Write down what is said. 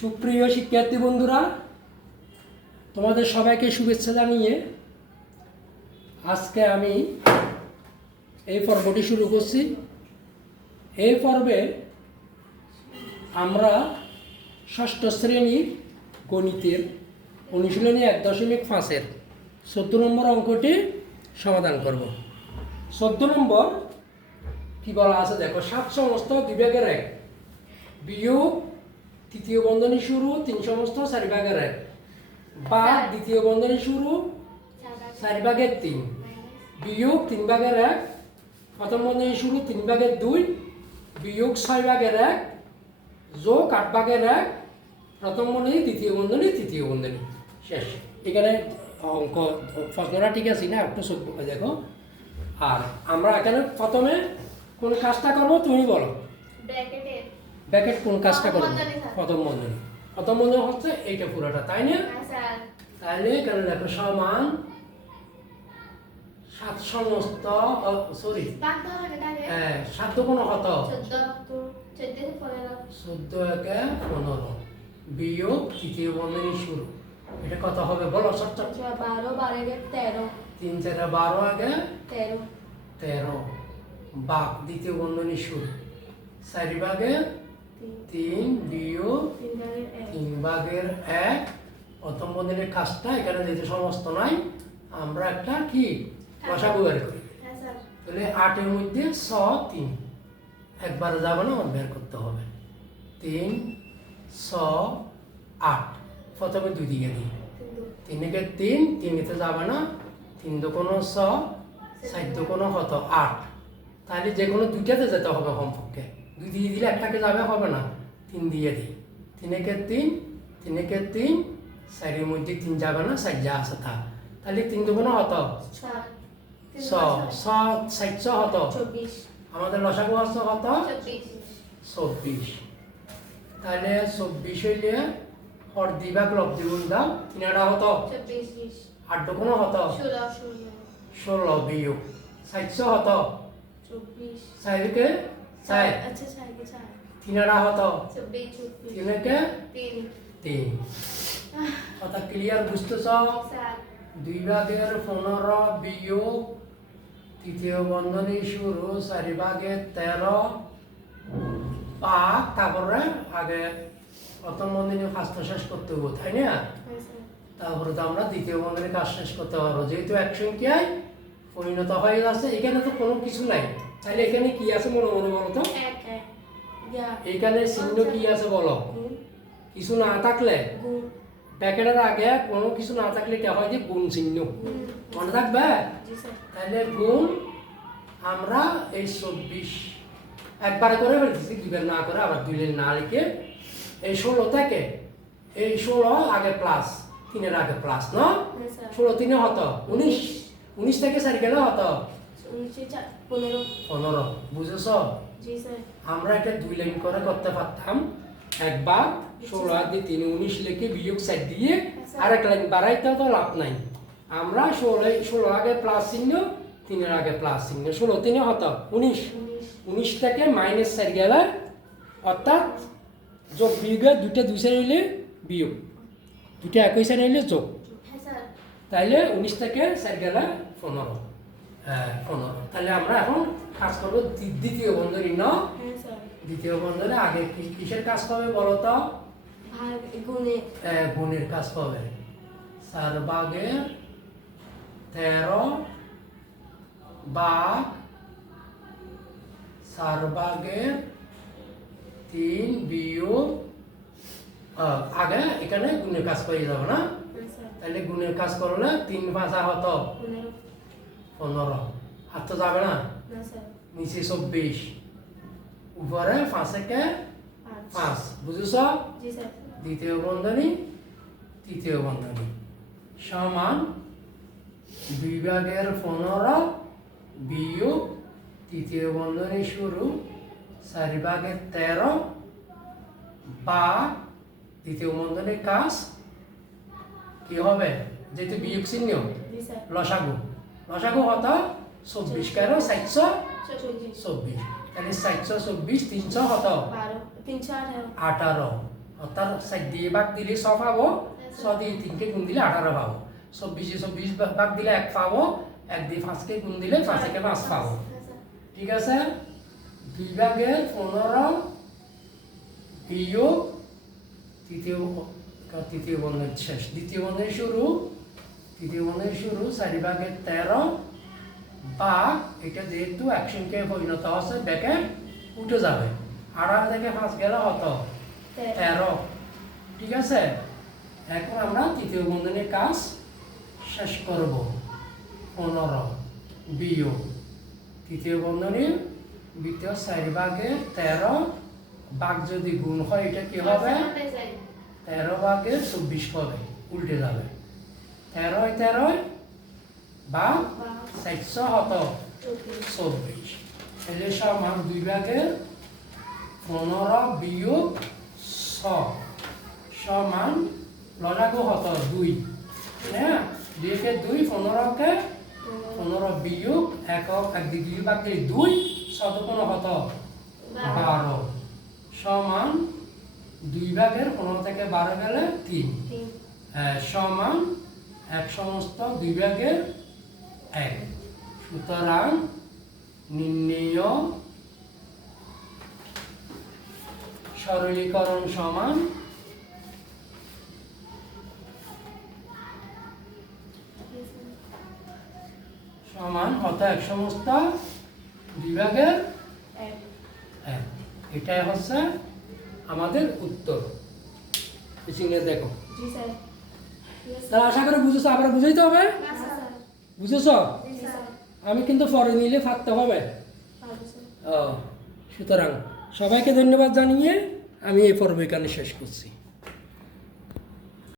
সুপ্রিয় শিক্ষার্থী বন্ধুরা, তোমাদের সবাইকে শুভেচ্ছা জানিয়ে আজকে আমি এই পর্বটি শুরু করছি। এই পর্বে আমরা ষষ্ঠ শ্রেণীর গণিতের অনুশীলনী 1.5-এর 14 নম্বর অঙ্কটি সমাধান করব। 14 নম্বর কি বলা আছে দেখো, 7 সমস্ত 2/1 বিয়োগ তৃতীয় বন্ধনী শুরু 3 সমস্ত 4/1 বা দ্বিতীয় বন্ধনী শুরু 4/3 বিয়োগ 3/1 প্রথম বন্ধনী শুরু 3/2 বিয়োগ 6/1 যোগ 8/1 প্রথম বন্ধনী দ্বিতীয় বন্ধনী তৃতীয় বন্ধনী শেষ। এখানে অঙ্ক প্রশ্নটা ঠিক আছে না, একটু দেখো। আর আমরা এখানে প্রথমে কোন কাজটা করব তুমি বলো। ব্র্যাকেট কোন কাজটা করব? প্রথম বন্ধনী। প্রথম বন্ধনী হচ্ছে এইটা পুরোটা, তাই না? তাহলে এখানে দেখো সমান 7 সমস্ত সরি 7 কোন কত? 14 বিয়োগ তৃতীয় বন্ধনী শুরু। এটা কত হবে বলো? 12 3 4 12 আগে 13 বাক দ্বিতীয় বন্ধনী শুরু 4/3 বিয়োগ 3/1 প্রথম বন্ধনীর কাজটা এখানে যেহেতু সমস্ত নাই, আমরা একটা কি লসাগু বের করি। তাহলে 8 এর মধ্যে 6 3 একবার যাবে না, আমার বের করতে হবে। 3 6 8 প্রথমে দুই দিকে দিই। 3 একে 3 3 এতে যাবে না, 3 দুগুণ 6 4 দুগুণ কত 8। তাহলে যে কোনো দুইটাতে যেতে হবে কমপক্ষে। 2 দিয়ে দিলে একটাকে যাবে, হবে না, 3 দিয়ে দিই। 3 একে 3 3 একে 3 4 এর মধ্যে 3 যাবে না, 4 যা আছে তা। তাহলে 3 দুগুণ কত 6 6 কত 24 আমাদের লসাগু আছে কত 24। তাহলে 24 হইলে হর দিবাক লব দ্বিগুণ দাও 3 আটা কত 24 8 দুগুণ কত 16 বিয়োগ 4 কত 24 4 কে 4 আচ্ছা 4 কে 4 3 আটা কত 24 3 কে 3 কথা ক্লিয়ার বুঝতেছ? 2/15 বিয়োগ তৃতীয় বন্ধনী শুরু 4/13 পাক তারপরে আগে প্রথম বন্ধনী কাজটা শেষ করতে হবে, তাই না? তারপরে তো আমরা দ্বিতীয় বন্ধনীর কাজ শেষ করতে পারবো, যেহেতু এক সংখ্যায় পরিণত হয়ে যাচ্ছে। এখানে তো কোনো কিছু নাই, তাহলে এখানে কি আছে মনে মনে বলো তো? এখানে চিহ্ন কি আছে বলো? কিছু না থাকলে প্যাকেটের আগে কোনো কিছু না থাকলে কে হয় যে গুণ চিহ্ন, মনে থাকবে? তাহলে গুণ আমরা এই 24 একবারে করে ফেলতেছি, দুইবার না করে, আবার 2 লাইন না লিখে এই 16 থেকে এই 16 আগে প্লাস 3 আগে প্লাস না 16 3 হতো 19 19 থেকে 4 গেলে হতো 15 বুঝেছ? আমরা এটা 2 লাইন করে করতে পারতাম। একবার 16 দিয়ে 3 19 লিখে বিয়োগ 4 দিয়ে আরেক লাইন বাড়াইতে তো লাভ নাই। আমরা 16 আগে প্লাস চিহ্ন 3 এর আগে প্লাস চিহ্ন 16 3 হতো 19 19 থেকে -4 গেলে অর্থাৎ যোগ বিয়োগে দুইটা 2 সাইড হইলে বিয়োগ, দুইটা একই সাইড হইলে যোগ। তাইলে 19 থেকে 4 গেলে 15 তাহলে আমরা এখন কাজ করবো দ্বিতীয় বন্ধনী না? দ্বিতীয় বন্ধনী আগে কিসের কাজ পাবে বলো তো? গুণের কাজ পাবে। 4/13 ভাগ 4/3 বিয়োগ আগে এখানে গুণের কাজ করে যাবে না? তাহলে গুণের কাজ করলে 3 5 হত 15, হাত তো যাবে না, নিচে 24 উপরে 5 একে 5 বুঝেছ? দ্বিতীয় বন্ধনী তৃতীয় বন্ধনী সমান 2/15 বিয়োগ তৃতীয় বন্ধনী শুরু 4/13 বা দ্বিতীয় বন্ধনীর কাজ কি হবে? যেহেতু বিয়োগ চিহ্ন লসাগু কত 24 কেন 424, তাহলে 424 300 কত 18 অর্থাৎ 4 দিয়ে ভাগ দিলে 6 পাবো, 6 দিয়ে 3কে গুণ দিলে 18 পাবো। 24 ভাগ দিলে 1 পাবো, 1 দিয়ে 5কে গুণ দিলে 5 5 পাবো। ঠিক আছে? 2 ভাগের 15 বিয়োগ তৃতীয় বর্ণের শেষ, দ্বিতীয় বর্ণের শুরু, 4 ভাগের 13 ভাগ, এটা যেহেতু অ্যাকশনকে পরিণত হচ্ছে ব্যাকে উঠে যাবে। 18 থেকে 5 গেলে কত? 13। ঠিক আছে? এখন আমরা তৃতীয় বন্ধনীর কাজ শেষ করব। 15 বিয়োগ তৃতীয় বন্ধনীর দ্বিতীয় 4 ভাগের 13 ভাগ যদি গুণ হয় এটা কি হবে? 13 ভাগের 24 হবে, উল্টে যাবে। 13 ভাগ 400 কত? 24। তাহলে সমান 2 ভাগের 15 বিয়োগ 6 সমান লসাগু কত? 2। হ্যাঁ, 2 কে 2, 15কে 15 বিয়োগ 1 দিকে 2 ভাগ দিলে 2, 6 দুগুণ কত? 12 সমান 2 ভাগের 15 থেকে 12 গেলে 3 সমান 1 সমস্ত 2 ভাগের 1। সুতরাং নির্ণেয় সরলীকরণ সমান কত? 1 সমস্ত 2 ভাগের 1। এটাই হচ্ছে আমাদের উত্তর। চিহ্নে দেখো, তাহলে আশা করে বুঝেছো। আবার বুঝাইতে হবে, বুঝেছো? আমি কিন্তু পরে নিলে থাকতে হবে। সুতরাং সবাইকে ধন্যবাদ জানিয়ে আমি এই পর্ব এখানে শেষ করছি।